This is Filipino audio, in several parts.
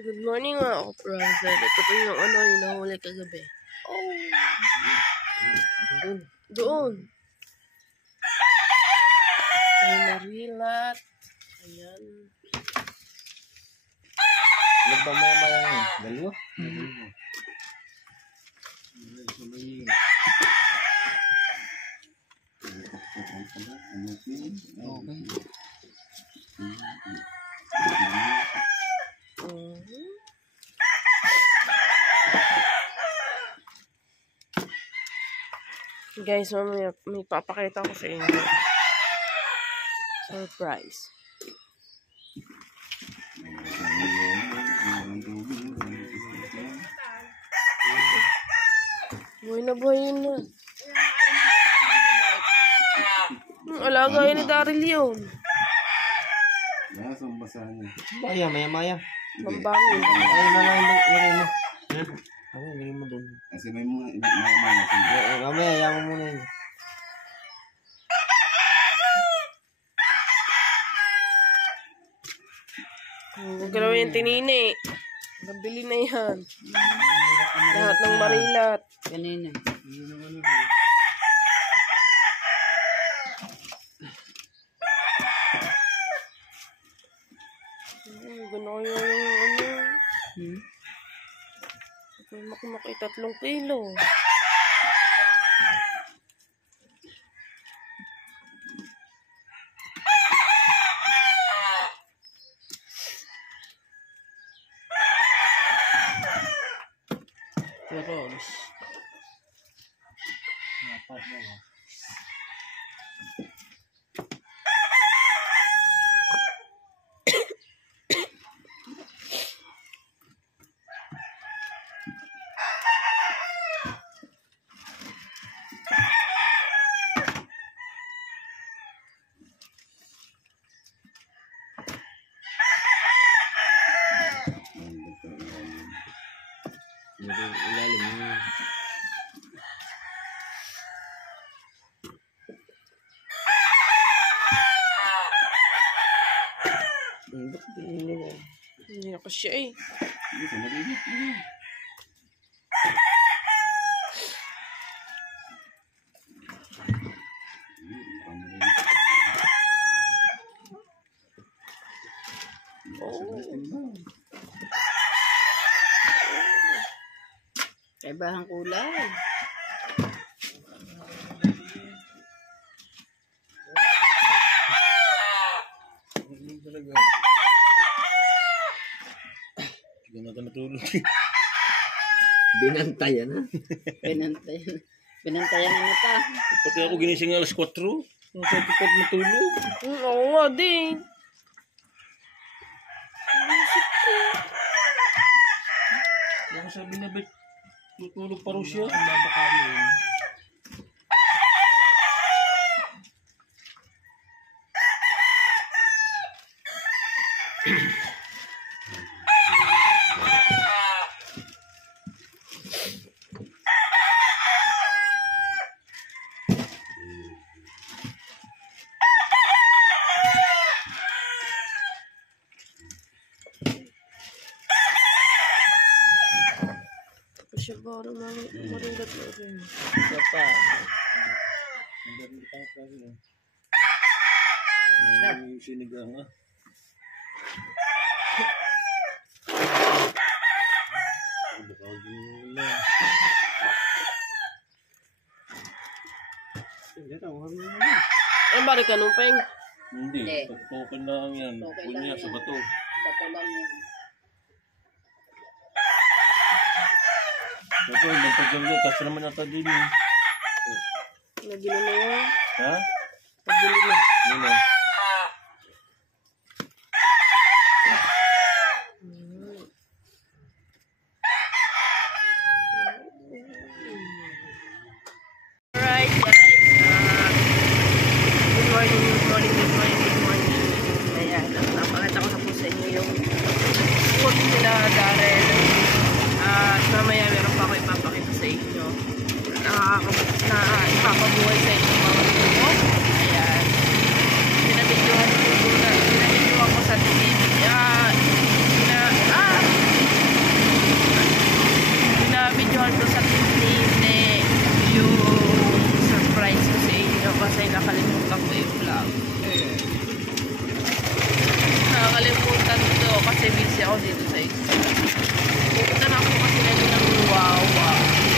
Good morning mga ka-brother. Ito po yung yung nahuli kagabi. Oh! Doon. Ay, narilat. Ayan. Nagpamaya yan. Dalawa? Guys, mamaya may papakita ko sa inyo. Surprise. Buhay na buhay yun na. Alaga yun ni Daryl yun. Maya. Bambangin. Ay, lagay mo. Ay, lagay mo doon. Kasi may muna, maya. Mamaya, yaman muna yun. Huwag ka naman yung tinini. Nabili na yan. Lahat ng marilat. Kanina. Gano'n yung Makumaki 3 kilo. Peros. Dapat mo. Ilalim mo. Hindi na kasi siya eh. Ibahang kulay. Binantayan na. Binantayan na ta. Pati ako ginising alas 4. Ang sapit matulog. Oo nga din. Baka sabi na ba tutulog pa rin siya? Ang babakayin. Kasi parang marindat na rin. Isa pa. Ang galing pa pa rin. Ang sinigang ah. Eh, bari ka nung peng. Hindi. Token lang yan. Punya sa bato. Bato lang yan. Bato, nagtagal na. Kasi naman nata din eh. Nagilo na yan. Ha? Pagbili na. Yun ah. Alright guys. Good morning. Ayan. Napakita ko na po sa inyo yung food nila Daryl. At mamaya meron pa ako ipapakita sa inyo. Na ipapabuhay sa inyo mga tubo. Ayan. ako dito sa isla. Pupunta na ako kasi na ng Wawa.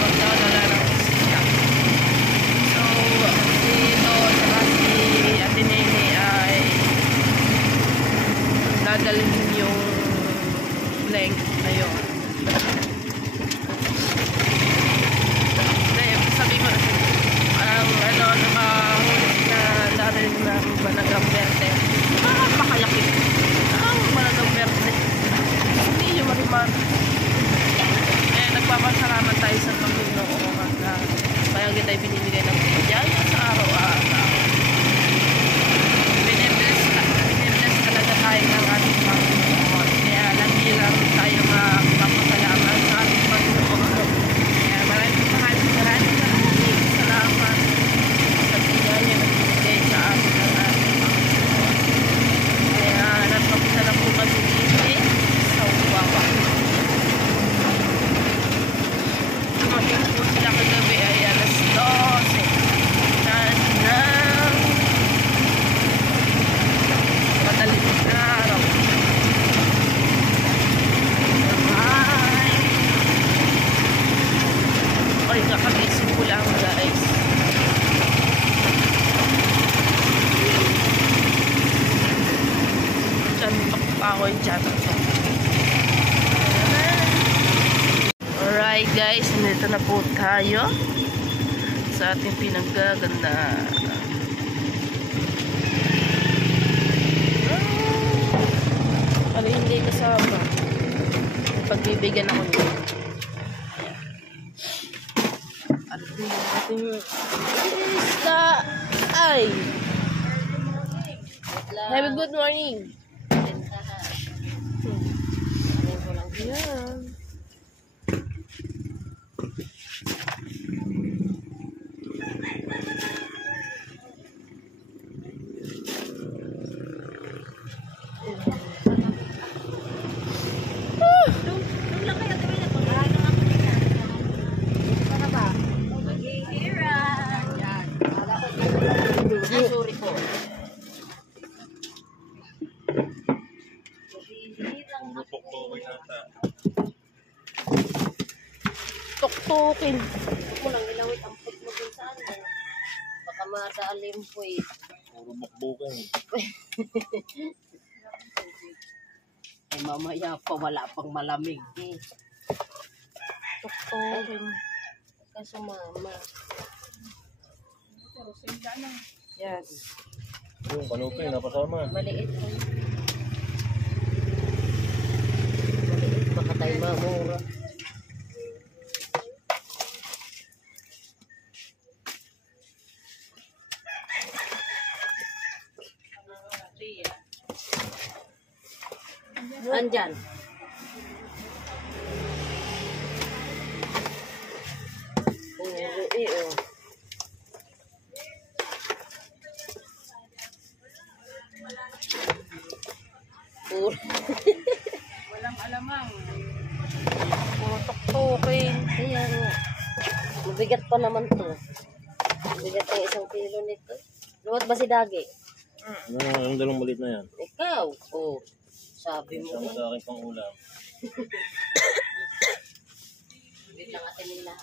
Magdadala ng isla. So, si Don saka si Ate Nene ay dadalhin yung length na yun. Sabi ko, nakahuli na dadalhin ng Banagang Verde. Pakalaki. Banagang Verde. Hindi yung marimar. Nagpapasalamat tayo sa Panginoon at kaya kita ay binibigay ng biyaya sa araw-araw. Binibless talaga tayo ng ating Panginoon. Kaya lagi lang tayo magpapasalamat sa ating Panginoon. Kaya maraming salamat sa biyaya na binibigay sa ating Panginoon. Kaya nagpapisa na po kami dito sa Wawa. Dumating po sila kagabi ay alas 12 ng madaling araw. Ay, kakagising ko lang guys. Diyan pa ako dyan. Alright guys, nandito na po tayo sa ating pinaggaganda. Ano hindi kasama? Pagbibigyan ako nyo. Ano yung ating isda? Ay! Have a good morning! Yan. Sorry po. Tuktukin. Ako lang ilawit ang put mo dun saan. Baka madaalim po eh. Puro bukbukan. Ay mamaya pa wala pang malamig eh. Tuktukin. Kaso mama. Yes. Yung kanupin, napasama. Maliit po. Maliit baka tayo mamura. Andyan. Oo. Walang alamang. Puro tuktukin. Kaya nga. Mabigat pa naman to. Mabigat ang 1 kilo nito. Luwat ba si Dagi? Ang dalawang balit na yan. Ikaw. Oh. Sabi mo. Sama sa akin pang ulam. Bigyan lang atin nila.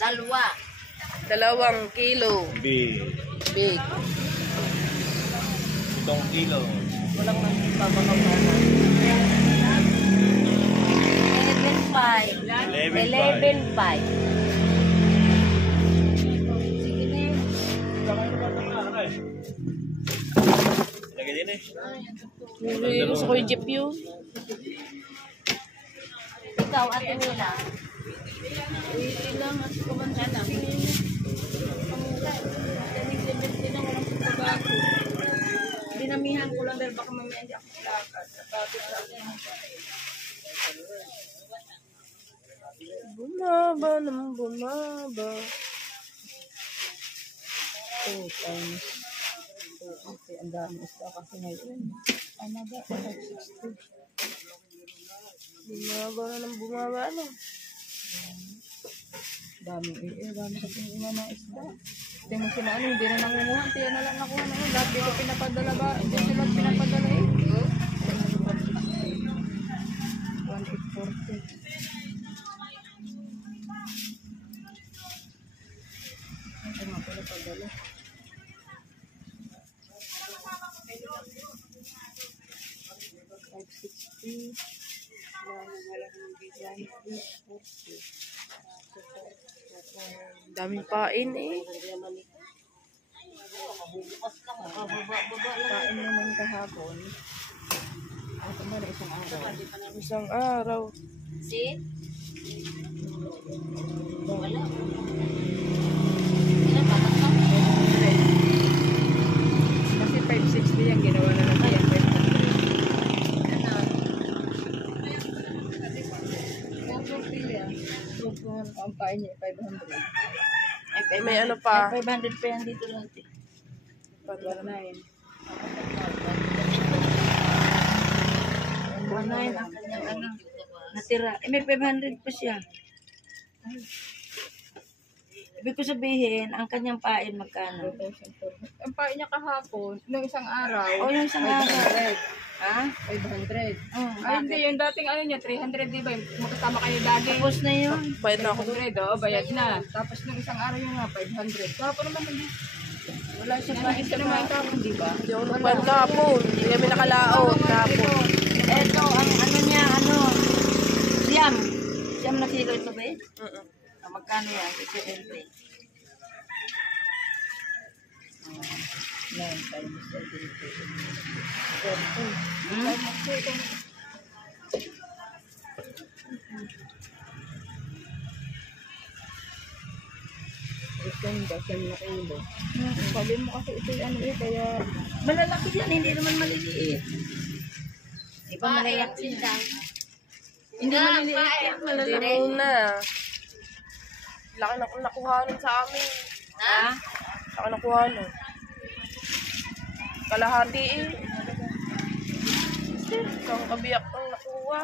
2 kilo. Big. Big. 7 kilo. Walang nagpapakabana. 11.5. 11.5. Sige na yun. Lagay din eh. Gusto ko yung jeep yun. Ikaw, atin nila. Dinamihan ko lang dahil baka mamaya hindi ako lakad. Bumaba naman, bumaba. 2 times. Okay, ang dami isda kasi ngayon. Ano ba? 560. Bumaba na ng bumaba, ano? Daming dami sa tingin ng isda. Hindi mo sila, hindi na nangunguha. Tiyan na lang nakuha na yun. Dati ko pinapadala ba? Hindi sila pinapadala eh. Daming pain eh. Kain naman kahapon. Ito mo na isang araw. Isang araw. See? Wala. Kasi 560 yung ginawa na lang yan. 500. Ang pain niya 500. May ano pa. 500 pa yan dito lahat eh. Wala na yun. 1.9 ang kanyang ano, natira. May 500 pa siya. Ay. Ibig ko sabihin, ang kanyang pain magkano? Ang pain niya kahapon, nung isang araw. O yung isang araw. Ha? 500. Oh, Ay, hindi. Yung dating ano niya, 300, di ba? Magkasama kayo daging. tapos na yun. Bayad na ako. 500, oh, bayad na. Tapos nung isang araw yun nga, 500. Kahapon naman, hindi. Wala siya Yung isa naman kahapon, di ba? Hindi ako nagbayad kahapon. Hindi kami nakalaot kahapon. Eto, ang ano niya, ano, siyam. Siyam na kilo ito ba eh? Magkano yan? 70. 9 times 70. Sabi mo kasi ito yung ano eh, kaya Malalaki yan, hindi naman maliliit. Iba malayak sila. Hindi maliliit yan, Hindi malalaki. muna. Laki na kung nakuhanan sa amin. Ha? Laki nakuhanan. Kalahati eh. Isang kabiyak ang nakuha.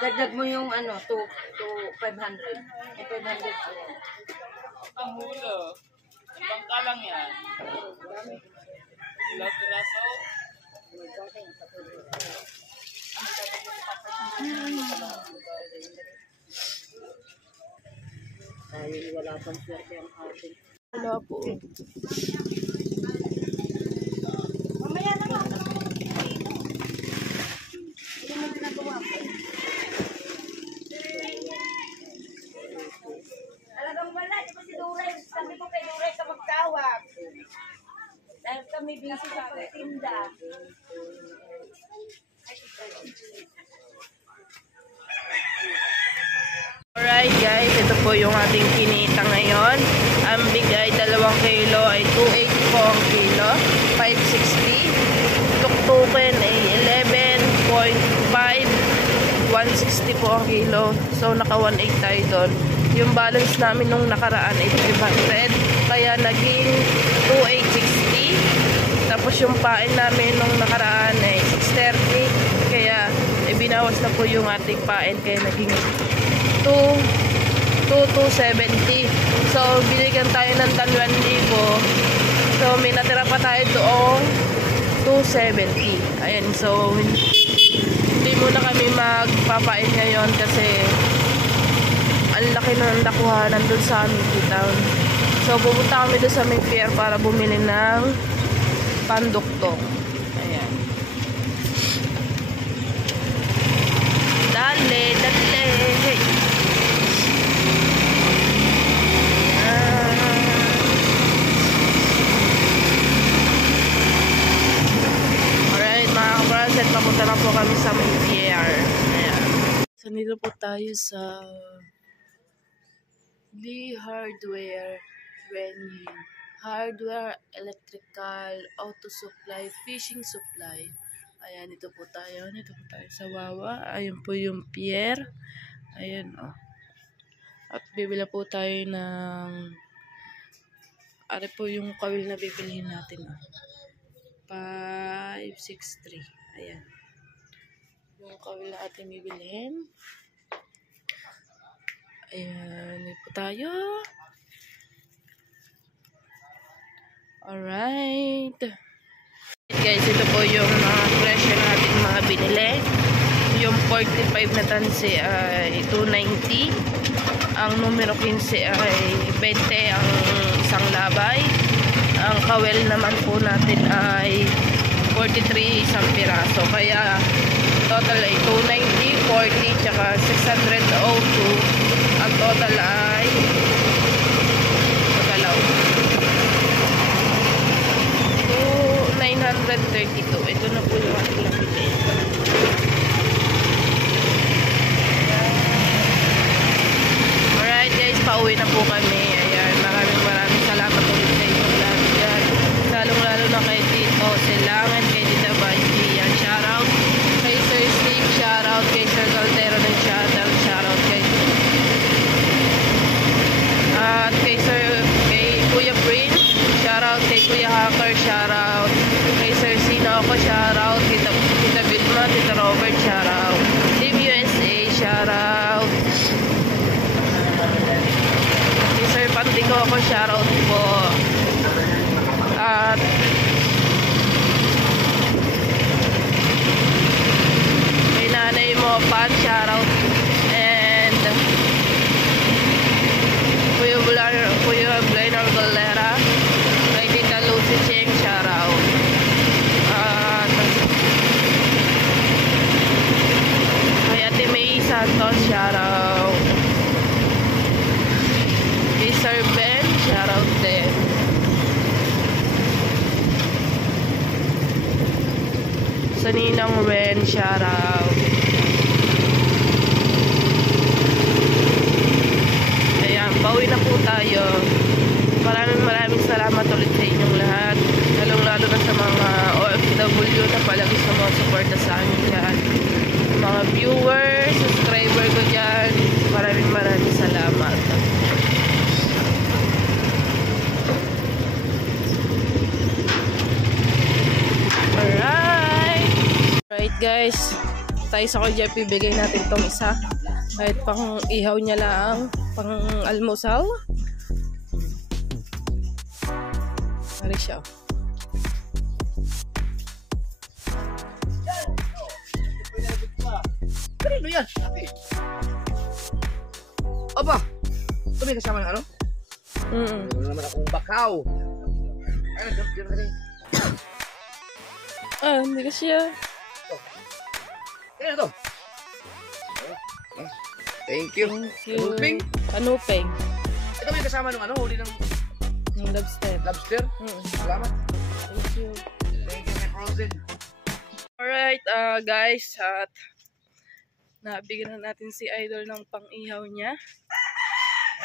Dagdag mo yung ano, to 500. May 500 pa yan. Ang hulo. Bangka lang yan. Ilang piraso? Dahil wala pang swerte ang ating. Wala po. Mamaya na lang. Hindi mo ginagawa ko. Talagang wala. Di ba si Duray? Sabi ko kay Duray ka magtawag. Dahil kami busy sa pagtinda. Alright guys, ito po yung ating kinita ngayon. Ang bigay 2 kilo ay 280 po ang kilo, 560. Tuktukin ay 11.5, 160 po ang kilo. So naka 180 tayo doon. Yung balance namin nung nakaraan ay 500, kaya naging 2860. Tapos yung pain namin nung nakaraan ay 630, kaya binawas na po yung ating pain, kaya naging 2,270. So, binigyan tayo ng 2,000. So, may natira pa tayo doong 270. Ayan, so, hindi muna kami magpapain ngayon kasi ang laki na ng nakuhanan doon sa aming town. So, pupunta kami doon sa may pier para bumili ng panduktong. Ayan. Dale, dale. Hey. Alright, mga kapraset, papunta na po kami sa may pier. Ayan. So, nito po tayo sa Lee Hardware venue. Hardware, electrical, auto supply, fishing supply. Ayan, ito po tayo. Dito po tayo sa Wawa. Ayan po yung pier. Ayan, oh. At bibila po tayo ng ari po yung kawil na bibilihin natin, oh. 563. Ayan. Yung kawil na ating bibilihin. Ayan, dito po tayo. Alright. Guys, ito po yung mga presyo natin mga binili. Yung 45 na tansi ay 290. Ang numero 15 ay 20 ang isang labay. Ang kawel naman po natin ay 43 isang piraso. Kaya total ay 290, 40, tsaka 602. Ang total ay magalaw 932. Ito na po yung ating nabili. Alright guys, pauwi na po kami. Ayan, maraming salamat ulit sa inyong lahat dyan. Lalong-lalo na kay Tito Silangan, kay Tita Baji. Yan, shoutout. Kay Sir Steve, shoutout. Kay Sir Galtero ng shoutout. At kay Kuya Prince, shoutout. Kay Kuya Hacker, shoutout. Kay Sir Sino ako, shoutout. Tita Vilma, Tita Robert, shoutout. Team USA, shoutout. Kay Sir Pantico ako, shoutout po. At kay nanay mo, Pat, shoutout. And Kuya Blainer Galera, kay Tita Lucy Cheng, shoutout. At kay Ate May Santos, shoutout. Kay Sir Ben, shoutout din. Sa Ninang Ren, shoutout. Ayan, pauwi na po tayo. Maraming salamat ulit sa inyong lahat. Lalong-lalo na sa mga OFW na palagi sa mga suporta sa amin dyan. Mga viewers, subscriber ko dyan. Maraming salamat. Alright guys, tayo sa Kuya Jeff, bigay natin tong isa. Kahit pang ihaw niya lang, pang almusal. Mari siya. Kanino yan? Aba! Ito may kasama ng ano? Ano naman akong bakaw. Ano, dyan na rin. Ah, hindi ka siya. Kaya to. Thank you. Kanuping. Kanuping. Ito may kasama ng ano, huli ng Yung lobster. lobster. Salamat. Thank you. Thank you, my frozen. Alright, guys, at nabigyan na natin si Idol ng pang-ihaw niya.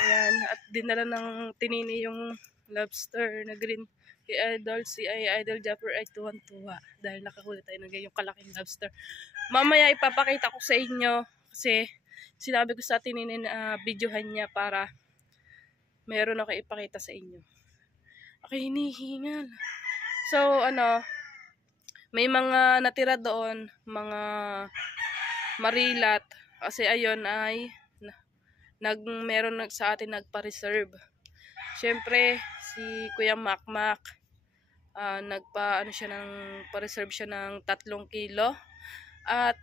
Ayan, at dinala ng tinini yung lobster na green kay Idol. Si Idol Japper ay tuwan-tuwa dahil nakahuli tayo ng yung kalaking lobster. Mamaya ipapakita ko sa inyo kasi sinabi ko sa tinini na videohan niya para meron ako ipakita sa inyo. Okay, hinihingal. So, may mga natira doon, mga marilat. Kasi ayun ay, meron sa atin nagpa-reserve. Siyempre, si Kuya Makmak, pa-reserve siya ng 3 kilo. At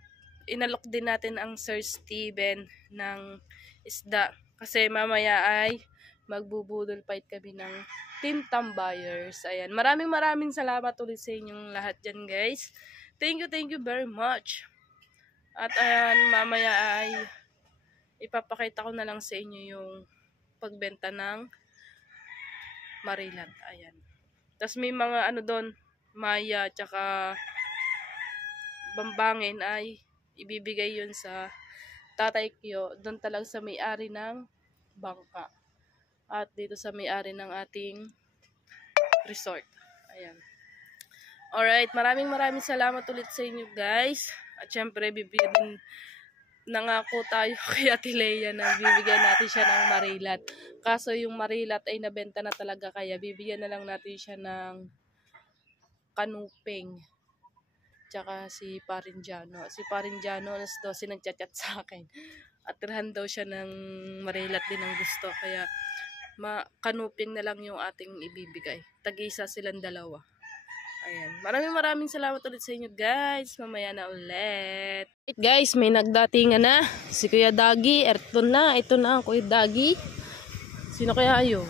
inalok din natin ang Sir Steven ng isda. Kasi mamaya ay magbubudol fight kami ng Team Tambayers. Ayan. Maraming salamat ulit sa inyong lahat dyan, guys. Thank you very much. At ayan, mamaya ay ipapakita ko na lang sa inyo yung pagbenta ng marilat. Ayan. Tapos may mga doon, maya, tsaka bambangin ay ibibigay yun sa Tatay Kyo. Doon talaga sa may-ari ng bangka. At dito sa may-ari ng ating resort. Ayan. Alright, maraming salamat ulit sa inyo, guys. At syempre, bibigyan nangako tayo kay Ate Leia na bibigyan natin siya ng marilat. Kaso yung marilat ay nabenta na talaga, kaya bibigyan na lang natin siya ng kanuping. Tsaka si Parinjano. Si Parinjano, alas 12 nagchat-chat sa akin. At tirahan daw siya ng marilat din ang gusto. Kaya kanuping na lang yung ating ibibigay. Tag-isa silang dalawa. Ayan. Maraming salamat ulit sa inyo guys. Mamaya na ulit. Guys, may nagdatingan na. Si Kuya Dagi. Ito na ang Kuya Dagi. Sino kaya yun?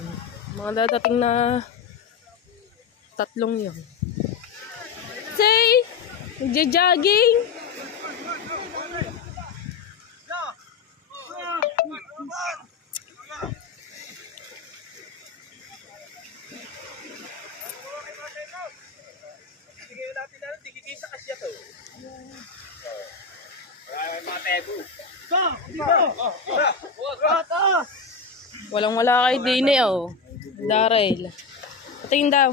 Mga dadating na tatlong yun. Say! Nagja-jogging! Walang-wala kay Dine, oh. Daryl. Patingin daw.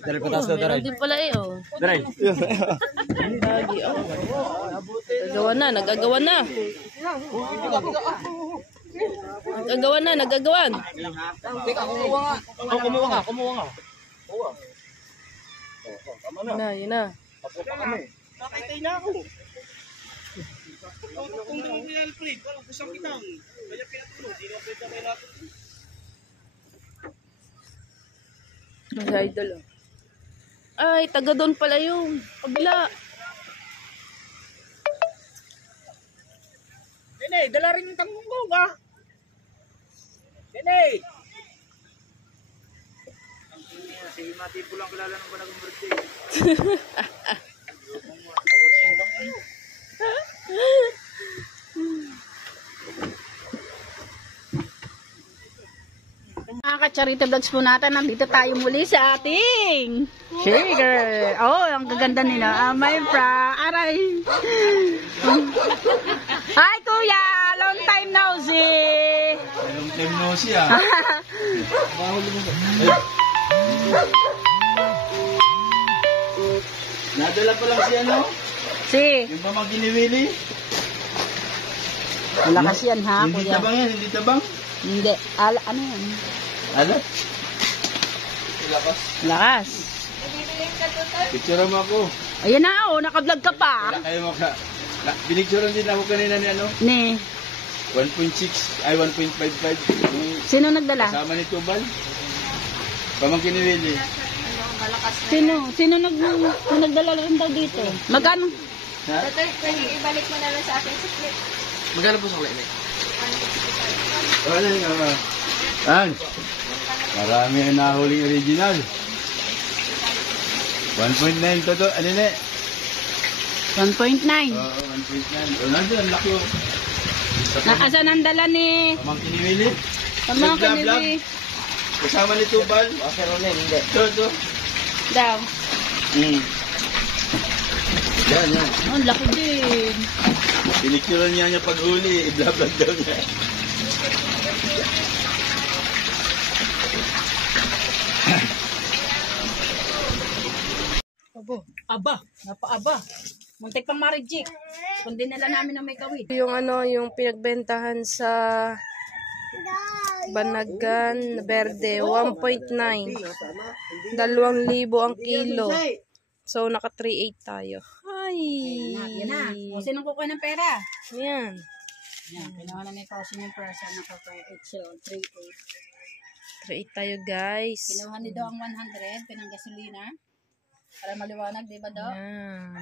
Dari patas daw, dari. Hindi pala eh, oh. Dari. Lagi, oh. Nagagawa na. Nagagawan. Teka, kumuha nga. Yun na. Nakitay na ako. Kung Real Fred, walang kusang kitang. Kaya pinatulog, hindi na pwede kayo natin. Ang idol, oh. Ay, taga doon pala yung kabila. Nene, dala rin yung tanggong ha? Nene! Si Mati po lang kilala ng panagong birthday. Mga ka-charity vlogs po natin, nandito tayo muli sa ating sugar. Oh, ang gaganda nila. My aray. Hi, Kuya! Long time no see! Long time no see, ah. Nadala pa lang si ano? Si, Yung pamangkin ni Willie? malakas yan ha, Hindi Kuya. tabang yan, hindi tabang. Hindi. Ano yan? Ano? Lakas. Lakas. Picture mo ako. Ayan na, oh, naka-vlog ka pa. Wala kayo maka... Pinicturean din ako kanina ni ano? Ni, 1.6, ay 1.55. sino nagdala? Kasama ni Tubal. Pamangkin ni Willie. Sino nagdala rin daw dito? Magkano? Ha? Ibalik mo na lang sa akin sa clip. Magkano po sa kulay? Wala nga. Ans. Marami ang nahuling original. 1.9 to to. Ano na? 1.9. Oo, 1.9. O, nandun, ang laki oh. Naasan ang dala ni Pamangkin ni Willie. Pamangkin Vlog, ni vlog. Willie. Kasama ni Tubal. Hindi. Ito. Daw. Yan. Oh, laki din. Pinicturean niya paghuli. I-vlog daw niya. Aba, napaaba. Muntik pang marijik. Kundi nila namin ang may kawid. Yung pinagbentahan sa Banagan Verde, 1.9. 2,000 ang kilo. So, naka 3.8 tayo. Ay! Yan na. O, sinong kukuha ng pera? Yan. Yan, kinuha na ni Cousin yung pera. Naka-3.8 siya. 3.8. 3.8 tayo, guys. Kinuha ni Do ang 100, pinang gasolina. Para maliwanag, di ba Do? Yan.